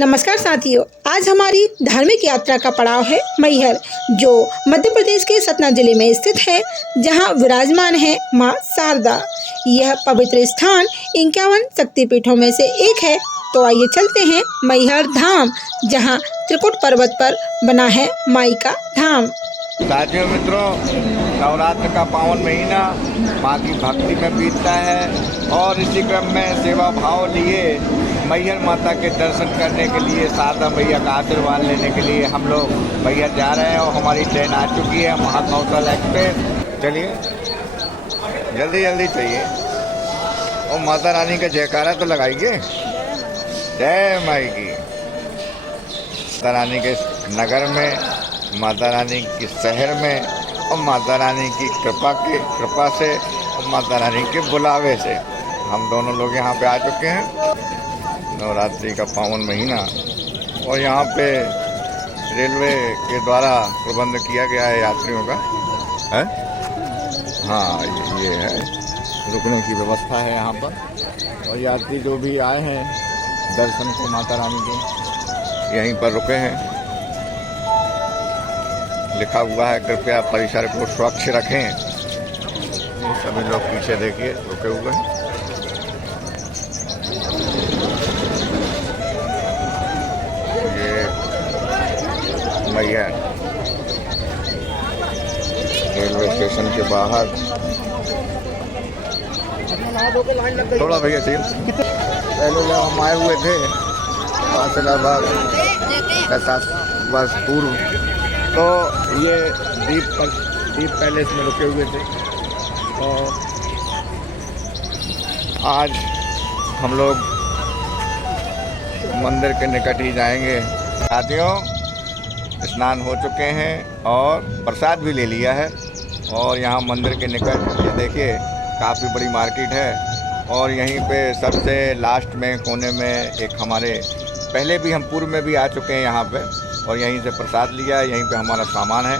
नमस्कार साथियों, आज हमारी धार्मिक यात्रा का पड़ाव है मैहर, जो मध्य प्रदेश के सतना जिले में स्थित है, जहां विराजमान है मां शारदा। यह पवित्र स्थान 51 शक्तिपीठों में से एक है। तो आइए चलते हैं मैहर धाम, जहां त्रिकुट पर्वत पर बना है माई का धाम। साथियों मित्रों, नवरात्र का पावन महीना माँ की भक्ति में बीतता है और इसी क्रम में सेवा भाव लिए मैहर माता के दर्शन करने के लिए, शारदा मैया का आशीर्वाद लेने के लिए हम लोग मैहर जा रहे हैं और हमारी ट्रेन आ चुकी है, महाकौशल एक्सप्रेस। चलिए जल्दी जल्दी चाहिए और माता रानी का जयकारा तो लगाइए। जय माई की। माता रानी के नगर में, माता रानी के शहर में और माता रानी की कृपा से और माता रानी के बुलावे से हम दोनों लोग यहाँ पे आ चुके हैं। नवरात्रि का पावन महीना और यहाँ पे रेलवे के द्वारा प्रबंध किया गया है यात्रियों का है। हाँ, ये है, रुकने की व्यवस्था है यहाँ पर और यात्री जो भी आए हैं दर्शन को माता रानी के, यहीं पर रुके हैं। लिखा हुआ है कृपया परिसर को स्वच्छ रखें। ये सभी लोग पीछे देखिए रुके हुए हैं। ये मैहर रेलवे स्टेशन के बाहर थोड़ा भैया चाहिए। पहले जब हम आए हुए थे वहाँ से लगभग 7 वर्ष पूर्व, तो ये दीप पैलेस में रुके हुए थे और आज हम लोग मंदिर के निकट ही जाएंगे। साथियों, स्नान हो चुके हैं और प्रसाद भी ले लिया है और यहाँ मंदिर के निकट ये देखिए काफ़ी बड़ी मार्केट है और यहीं पे सबसे लास्ट में कोने में एक हमारे पहले भी हम पूर्व में भी आ चुके हैं यहाँ पे और यहीं से प्रसाद लिया है। यहीं पे हमारा सामान है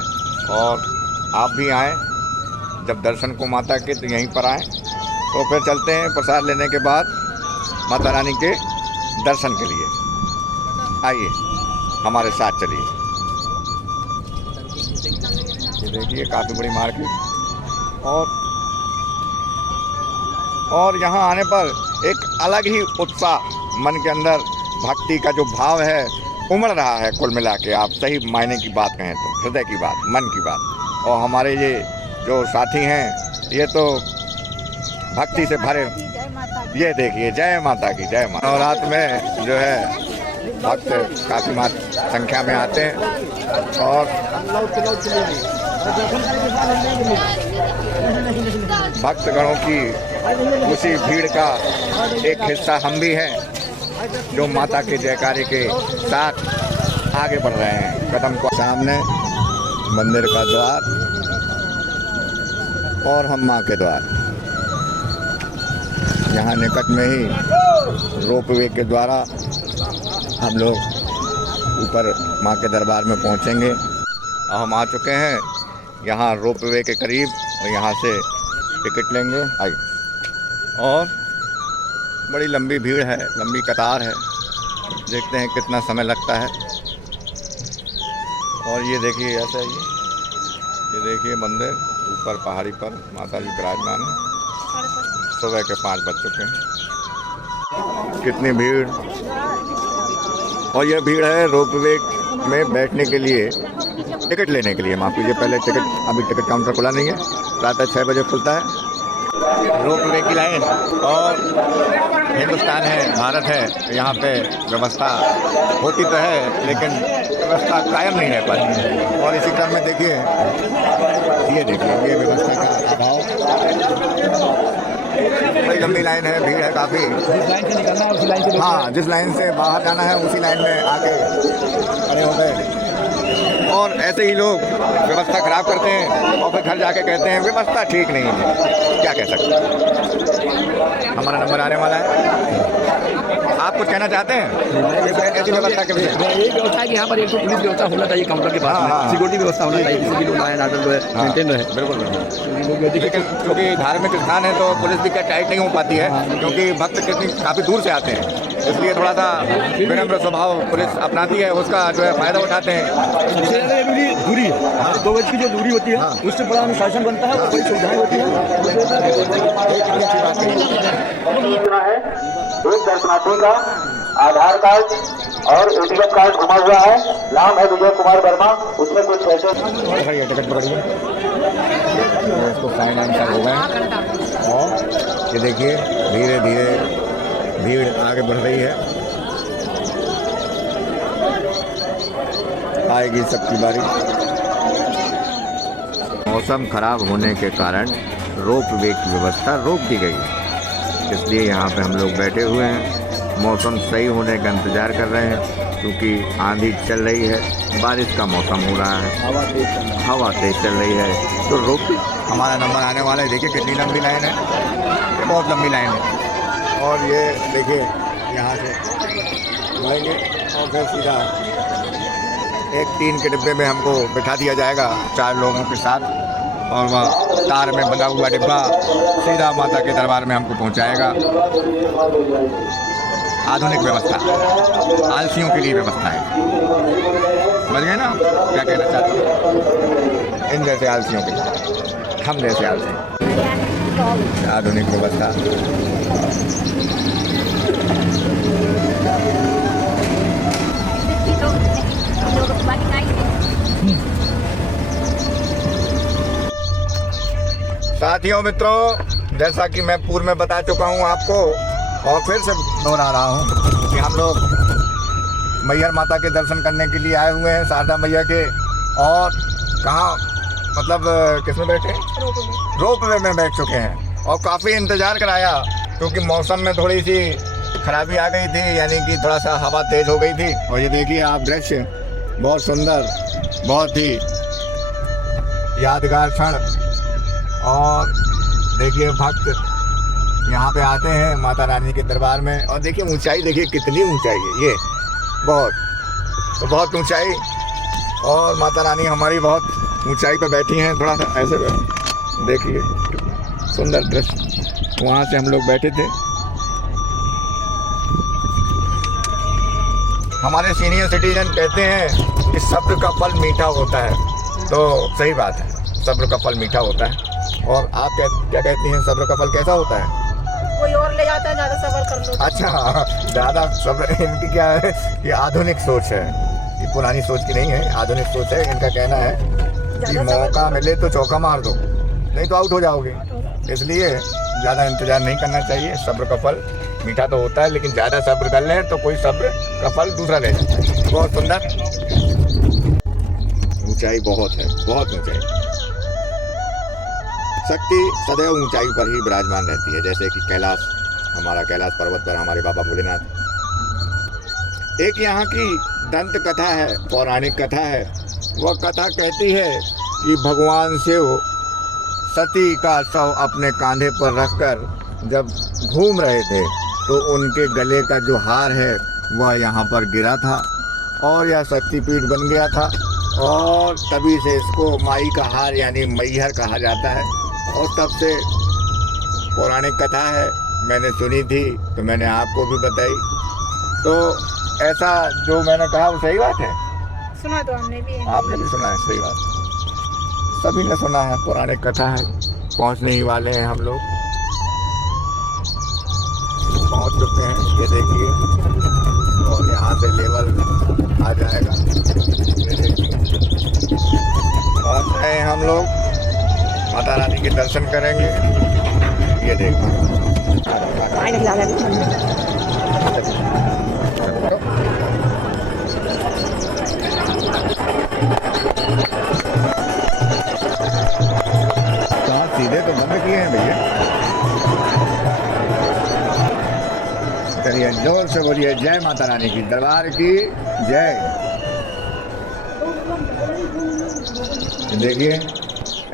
और आप भी आएँ जब दर्शन को माता के, तो यहीं पर आएँ। तो फिर चलते हैं प्रसाद लेने के बाद माता रानी के दर्शन के लिए। आइए हमारे साथ चलिए। ये देखिए काफ़ी बड़ी मार्केट और यहाँ आने पर एक अलग ही उत्साह मन के अंदर, भक्ति का जो भाव है उमड़ रहा है। कुल मिला के आप सही मायने की बात कहें तो हृदय की बात, मन की बात। और हमारे ये जो साथी हैं ये तो भक्ति से भरे। ये देखिए, जय माता की, जय माता। और रात में जो है भक्त काफ़ी संख्या में आते हैं और भक्तगणों की उसी भीड़ का एक हिस्सा हम भी हैं, जो माता के जयकारे के साथ आगे बढ़ रहे हैं। कदम को सामने मंदिर का द्वार और हम माँ के द्वार, यहाँ निकट में ही रोपवे के द्वारा हम लोग ऊपर माँ के दरबार में पहुँचेंगे। और हम आ चुके हैं यहाँ रोपवे के करीब और यहाँ से टिकट लेंगे। आइए, और बड़ी लंबी भीड़ है, लंबी कतार है। देखते हैं कितना समय लगता है। और ये देखिए ऐसा ही, ये देखिए मंदिर ऊपर पहाड़ी पर माता जी विराजमान है। सुबह के 5 बज चुके हैं। कितनी भीड़। और ये भीड़ है रोपवे में बैठने के लिए, टिकट लेने के लिए। माफ़ कीजिए, पहले टिकट, अभी टिकट काउंटर खुला नहीं है, प्रातः 6 बजे खुलता है रोपवे की लाइन। और हिंदुस्तान है, भारत है, यहाँ पे व्यवस्था होती तो है लेकिन व्यवस्था कायम नहीं रह पाती। और इसी क्रम में देखिए, ये देखिए, ये व्यवस्था का अभाव। बड़ी लंबी लाइन है, भीड़ है काफ़ी। जिस लाइन से निकलना है उसी लाइन से, हाँ, जिस लाइन से बाहर जाना है उसी लाइन में आके खड़े हो गए। और ऐसे ही लोग व्यवस्था खराब करते हैं और फिर घर जाके कहते हैं व्यवस्था ठीक नहीं है। क्या कह सकते हैं। हमारा नंबर आने वाला है। आप कुछ कहना चाहते हैं ऐसी व्यवस्था के लिए? यही व्यवस्था है कि यहाँ पर एक तो पुलिस व्यवस्था होना चाहिए काउंटर के पास, सिक्योरिटी व्यवस्था होना चाहिए, किसी भी लोग लाइन आर्डर जो है मेंटेन रहे। बिल्कुल। लेकिन क्योंकि धार्मिक स्थान है तो पुलिस भी क्या टाइट नहीं हो पाती है, क्योंकि भक्त कितनी काफ़ी दूर से आते हैं। इसलिए थोड़ा सा विनम्र स्वभाव पुलिस अपनाती है, उसका जो है फ़ायदा उठाते हैं। सबसे ज़्यादा जरूरी दूरी है, 2 गज की जो दूरी होती है उससे बड़ा अनुशासन बनता है, बड़ी सुविधाएं होती हैं। इतना है, एक दर्शनार्थी का आधार कार्ड और एटीएम कार्ड घुमा हुआ है, नाम है विजय कुमार वर्मा, उसमें कुछ पैसे टिकट पकड़िए, इसको फाइन हो गए। और ये देखिए धीरे धीरे भीड़ आगे बढ़ रही है, आएगी सबकी बारी। मौसम खराब होने के कारण रोप वे की व्यवस्था रोक दी गई है, इसलिए यहाँ पे हम लोग बैठे हुए हैं। मौसम सही होने का इंतज़ार कर रहे हैं, क्योंकि आंधी चल रही है, बारिश का मौसम हो रहा है, हवा तेज चल रही है, तो रोक हमारा नंबर आने वाला है। देखिए कितनी लंबी लाइन है, ये बहुत लंबी लाइन है। और ये देखिए यहाँ से जाएंगे और फिर सीधा एक 3 के डिब्बे में हमको बिठा दिया जाएगा 4 लोगों के साथ, और वह तार में बंधा हुआ डिब्बा सीधा माता के दरबार में हमको पहुँचाएगा। आधुनिक व्यवस्था, आलसियों के लिए व्यवस्था है, समझ गए ना क्या कहना चाहते हैं? इन जैसे आलसियों के लिए, हम जैसे आलसी, आधुनिक व्यवस्था। साथियों मित्रों, जैसा कि मैं पूर्व में बता चुका हूं आपको, और फिर से दोहरा रहा हूँ कि हम लोग मैहर माता के दर्शन करने के लिए आए हुए हैं, शारदा मैया के। और कहाँ मतलब किस में बैठे? रोप वे में बैठ चुके हैं, और काफ़ी इंतज़ार कराया, क्योंकि मौसम में थोड़ी सी खराबी आ गई थी, यानी कि थोड़ा सा हवा तेज़ हो गई थी। और ये देखिए आप दृश्य, बहुत सुंदर, बहुत ही यादगार क्षण। और देखिए भक्त यहाँ पे आते हैं माता रानी के दरबार में, और देखिए ऊंचाई, देखिए कितनी ऊंचाई है, ये बहुत ऊंचाई। और माता रानी हमारी बहुत ऊंचाई पे बैठी हैं, थोड़ा सा ऐसे देखिए सुंदर दृश्य। वहाँ से हम लोग बैठे थे। हमारे सीनियर सिटीजन कहते हैं कि सब्र का फल मीठा होता है, तो सही बात है, सब्र का फल मीठा होता है। और आप क्या कहती हैं, सब्र का फल कैसा होता है? कोई और ले जाता है, ज़्यादा सब्र कर लो। अच्छा, ज़्यादा सब्र, इनकी क्या है, ये आधुनिक सोच है, ये पुरानी सोच की नहीं है, आधुनिक सोच है। इनका कहना है कि मौका मिले तो चौका मार दो, नहीं तो आउट हो जाओगे। इसलिए ज़्यादा इंतज़ार नहीं करना चाहिए, सब्र का फल मीठा तो होता है, लेकिन ज़्यादा सब्र कर लें तो कोई सब्र का फल दूसरा ले जाता है। बहुत सुंदर ऊंचाई, बहुत है, बहुत ऊंचाई। शक्ति सदैव ऊंचाई पर ही विराजमान रहती है, जैसे कि कैलाश, हमारा कैलाश पर्वत पर हमारे बाबा भोलेनाथ। एक यहाँ की दंत कथा है, पौराणिक कथा है। वह कथा कहती है कि भगवान शिव सती का शव अपने कांधे पर रखकर जब घूम रहे थे, तो उनके गले का जो हार है वह यहाँ पर गिरा था, और यह शक्तिपीठ बन गया था। और तभी से इसको माई का हार यानी मैहर कहा जाता है। और तब से पौराणिक कथा है, मैंने सुनी थी तो मैंने आपको भी बताई। तो ऐसा जो मैंने कहा वो सही बात है, सुना तो हमने भी है। आपने भी सुना है, सही बात, सभी ने सुना है, पौराणिक कथा है। पहुंचने ही वाले हैं हम लोग, पहुंच चुके हैं, ये देखिए। और यहाँ से लेवल आ जाएगा, पहुंच रहे हैं हम लोग, माता रानी के दर्शन करेंगे। ये देखो कहाँ सीधे तो बंद किए हैं भैया। चलिए जोर से बोलिए जय माता रानी की, दरबार की जय। देखिए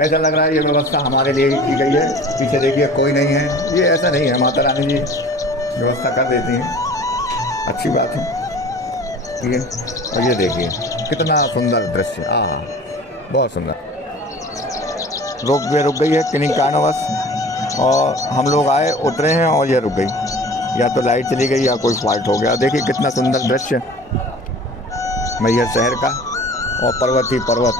ऐसा लग रहा है ये व्यवस्था हमारे लिए की गई है। पीछे देखिए कोई नहीं है, ये ऐसा नहीं है, माता रानी जी व्यवस्था कर देती हैं, अच्छी बात है, ठीक है। और ये देखिए कितना सुंदर दृश्य, बहुत सुंदर। रुक गई है किन्हीं कारणवश, और हम लोग आए, उतरे हैं और ये रुक गई। या तो लाइट चली गई या कोई फॉल्ट हो गया। देखिए कितना सुंदर दृश्य मैहर शहर का, और पर्वत ही पर्वत,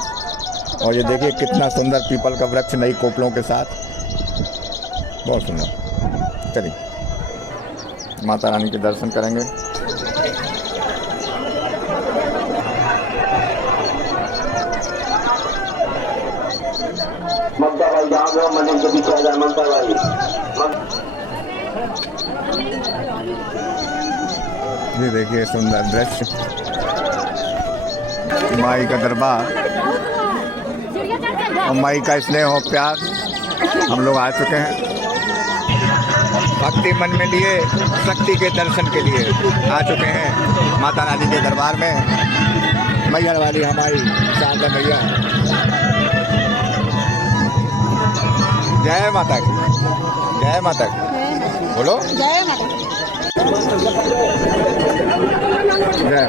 और ये देखिए कितना सुंदर पीपल का वृक्ष नई कोपलों के साथ, बहुत सुंदर। चलिए माता रानी के दर्शन करेंगे। ममता भाई जहाँ जो मंदिर के पीछे आ जाए ममता भाई। ये देखिए सुंदर दृश्य, माई का दरबार और माई का स्नेह और प्यार। हम लोग आ चुके हैं भक्ति मन में लिए, शक्ति के दर्शन के लिए आ चुके हैं माता रानी के दरबार में। मैहर वाली हमारी शारदा मैया, जय माता की, जय माता की, बोलो जय माता दी। जय।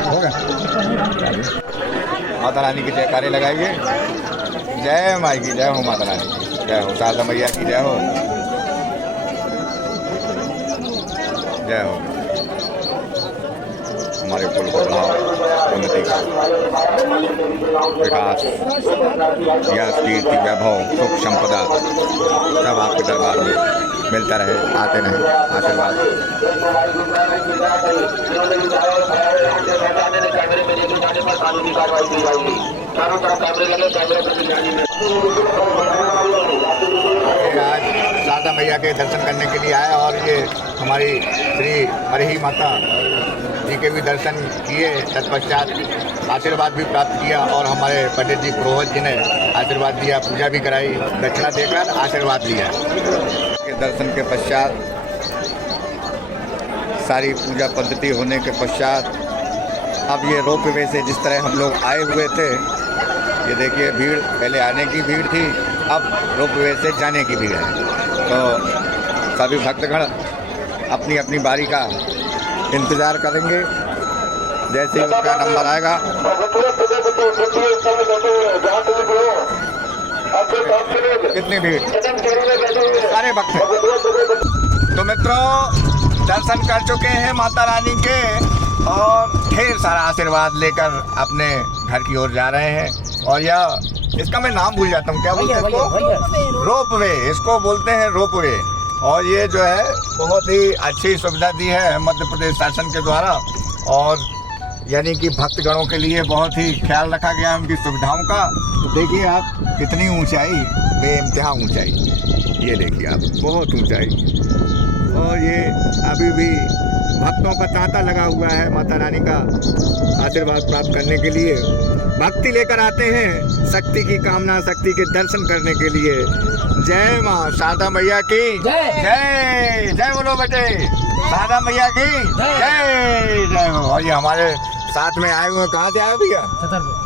हो गया। माता रानी की जयकारे लगाइए। जय माई की जय हो, माता रानी की जय हो, शारदा मैया की जय हो, जय हो। हमारे कुल को बढ़ाओ, उन्नति का विकास, यश कीर्ति वैभव सुख संपदा सब आपके दरबार में मिलता रहे, आते रहे आशीर्वाद। आज शारदा मैया के दर्शन करने के लिए आए और ये हमारी श्री मरही माता जी के भी दर्शन किए, तत्पश्चात आशीर्वाद भी प्राप्त किया और हमारे पंडित जी पुरोहित जी ने आशीर्वाद दिया, पूजा भी कराई, दक्षिणा देकर आशीर्वाद लिया। के दर्शन के पश्चात सारी पूजा पद्धति होने के पश्चात अब ये रोपवे से जिस तरह हम लोग आए हुए थे, ये देखिए भीड़, पहले आने की भीड़ थी, अब रोपवे से जाने की भीड़ है। तो सभी भक्तगण अपनी अपनी बारी का इंतज़ार करेंगे, जैसे ही उनका नंबर आएगा। कितनी भीड़, सारे भक्त हैं। तो मित्रों दर्शन कर चुके हैं माता रानी के और ढेर सारा आशीर्वाद लेकर अपने घर की ओर जा रहे हैं। और यह, इसका मैं नाम भूल जाता हूँ, क्या बोलते हैं इसको? रोपवे, इसको बोलते हैं रोपवे। और ये जो है बहुत ही अच्छी सुविधा दी है मध्य प्रदेश शासन के द्वारा, और यानी कि भक्तगणों के लिए बहुत ही ख्याल रखा गया है उनकी सुविधाओं का। तो देखिए आप कितनी ऊंचाई, बेइंतहा ऊंचाई, ये देखिए आप बहुत ऊंचाई, और ये अभी भी भक्तों का तांता लगा हुआ है माता रानी का आशीर्वाद प्राप्त करने के लिए। भक्ति लेकर आते हैं शक्ति की कामना, शक्ति के दर्शन करने के लिए। जय माँ शारदा मैया की जय, जय जय बोलो बेटे, शारदा मैया की जय, जय हो। और ये हमारे साथ में आए हुए हैं, कहाँ से आए भैया?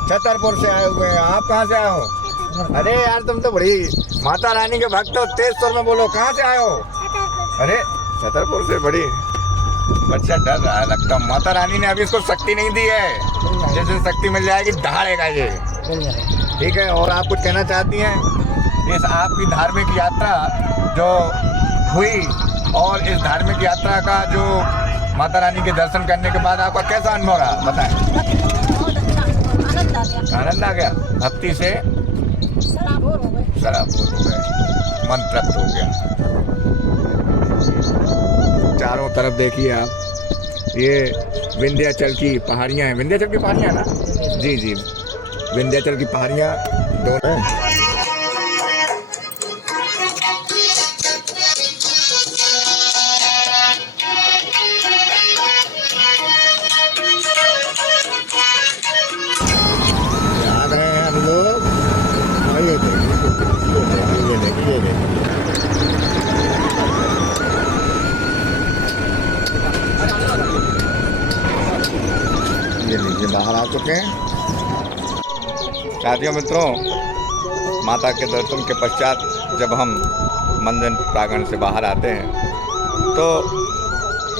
छतरपुर से आए हुए हैं। आप कहाँ से आए हो? अरे यार तुम तो बड़ी माता रानी के भक्त हो, तेज स्वर में बोलो, कहाँ से आए हो? अरे छतरपुर से। बड़ी बच्चा डर रहा है लगता, माता रानी ने अभी इसको शक्ति नहीं दी है, जैसे शक्ति मिल जाएगी दहाड़ेगा ये, ठीक है। और आप कुछ कहना चाहती हैं इस आपकी धार्मिक यात्रा जो हुई, और इस धार्मिक यात्रा का जो माता रानी के दर्शन करने के बाद आपका कैसा अनुभव रहा, बताएं। आनंद आ गया, भक्ति से सराबोर हो गए, मन तृप्त हो गया। चारों तरफ देखिए आप, ये विंध्याचल की पहाड़ियाँ हैं, विंध्याचल की पहाड़ियाँ ना, जी जी विंध्याचल की पहाड़ियाँ दोनों। आ गए हैं हम लोग, आइए देखिए ये बाहर आ चुके हैं। साथियों मित्रों, माता के दर्शन के पश्चात जब हम मंदिर प्रांगण से बाहर आते हैं, तो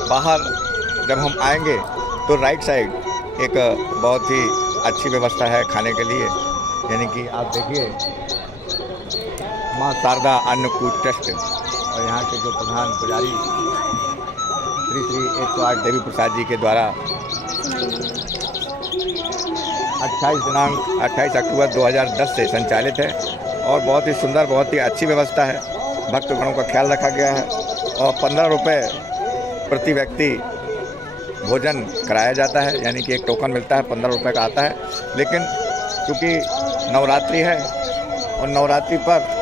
बाहर जब हम आएंगे तो राइट साइड एक बहुत ही अच्छी व्यवस्था है खाने के लिए। यानी कि आप देखिए माँ शारदा अन्नकूट ट्रस्ट और यहाँ के जो प्रधान पुजारी श्री श्री 108 देवी प्रसाद जी के द्वारा 28 अक्टूबर 2010 से संचालित है और बहुत ही सुंदर, बहुत ही अच्छी व्यवस्था है। भक्तगणों का ख्याल रखा गया है और 15 रुपये प्रति व्यक्ति भोजन कराया जाता है। यानी कि एक टोकन मिलता है, 15 रुपये का आता है। लेकिन क्योंकि नवरात्रि है और नवरात्रि पर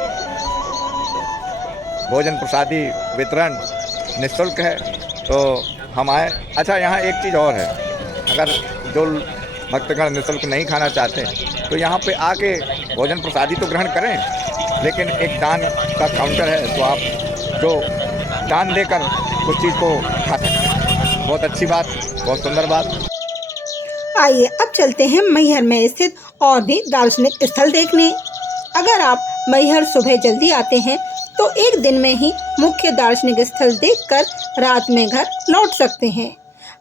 भोजन प्रसादी वितरण निःशुल्क है, तो हम आए। अच्छा, यहाँ एक चीज़ और है, अगर जो भक्तगण निःशुल्क नहीं खाना चाहते तो यहाँ पे आके भोजन प्रसादी तो ग्रहण करें, लेकिन एक दान का काउंटर है, तो आप जो दान देकर उस चीज़ को खा सकते हैं। बहुत अच्छी बात, बहुत सुंदर बात। आइए अब चलते हैं मैहर में स्थित और भी दार्शनिक स्थल देखने। अगर आप मैहर सुबह जल्दी आते हैं तो एक दिन में ही मुख्य दार्शनिक स्थल देखकर रात में घर लौट सकते हैं।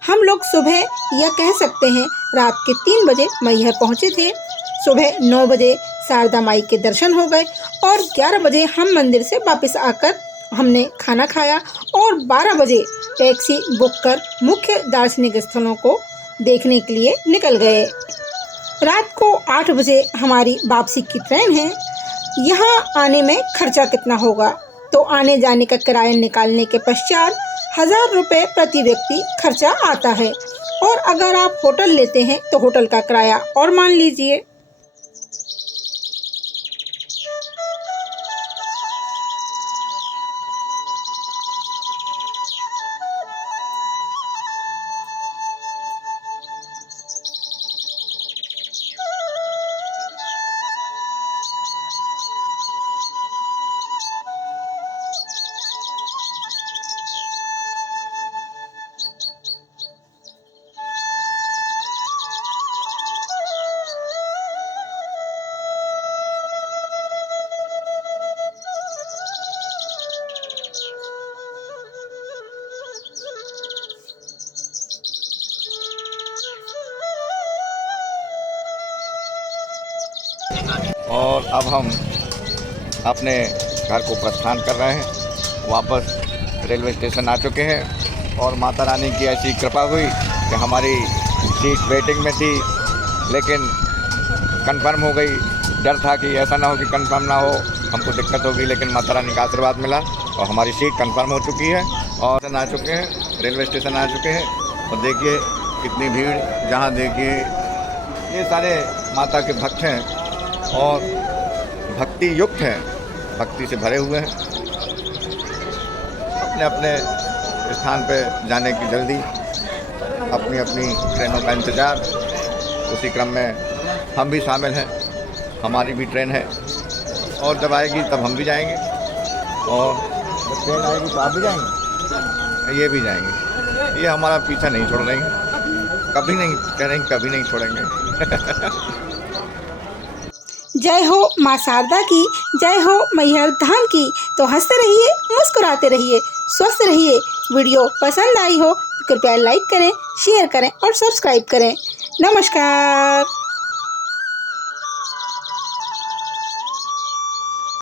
हम लोग सुबह या कह सकते हैं रात के 3 बजे मैहर पहुंचे थे। सुबह 9 बजे शारदा माई के दर्शन हो गए और 11 बजे हम मंदिर से वापस आकर हमने खाना खाया और 12 बजे टैक्सी बुक कर मुख्य दार्शनिक स्थलों को देखने के लिए निकल गए। रात को 8 बजे हमारी वापसी की ट्रेन है। यहाँ आने में खर्चा कितना होगा, तो आने जाने का किराया निकालने के पश्चात 1000 रुपये प्रति व्यक्ति खर्चा आता है। और अगर आप होटल लेते हैं तो होटल का किराया और मान लीजिए। और अब हम अपने घर को प्रस्थान कर रहे हैं। वापस रेलवे स्टेशन आ चुके हैं और माता रानी की ऐसी कृपा हुई कि हमारी सीट वेटिंग में थी, लेकिन कंफर्म हो गई। डर था कि ऐसा ना हो कि कंफर्म ना हो, हमको दिक्कत होगी, लेकिन माता रानी का आशीर्वाद मिला और हमारी सीट कंफर्म हो चुकी है और आ चुके हैं, रेलवे स्टेशन आ चुके हैं। और देखिए कितनी भीड़, जहाँ देखिए ये सारे माता के भक्त हैं और भक्ति युक्त हैं, भक्ति से भरे हुए हैं। अपने अपने स्थान पे जाने की जल्दी, अपनी अपनी ट्रेनों का इंतज़ार। उसी क्रम में हम भी शामिल हैं, हमारी भी ट्रेन है और जब आएगी तब हम भी जाएंगे और जब ट्रेन आएगी तो आप भी जाएंगे, ये भी जाएंगे। ये हमारा पीछा नहीं छोड़ देंगे, कभी नहीं कह रहे, कभी नहीं छोड़ेंगे। जय हो माँ शारदा की, जय हो मैहर धाम की। तो हंसते रहिए, मुस्कुराते रहिए, स्वस्थ रहिए। वीडियो पसंद आई हो तो कृपया लाइक करें, शेयर करें और सब्सक्राइब करें। नमस्कार।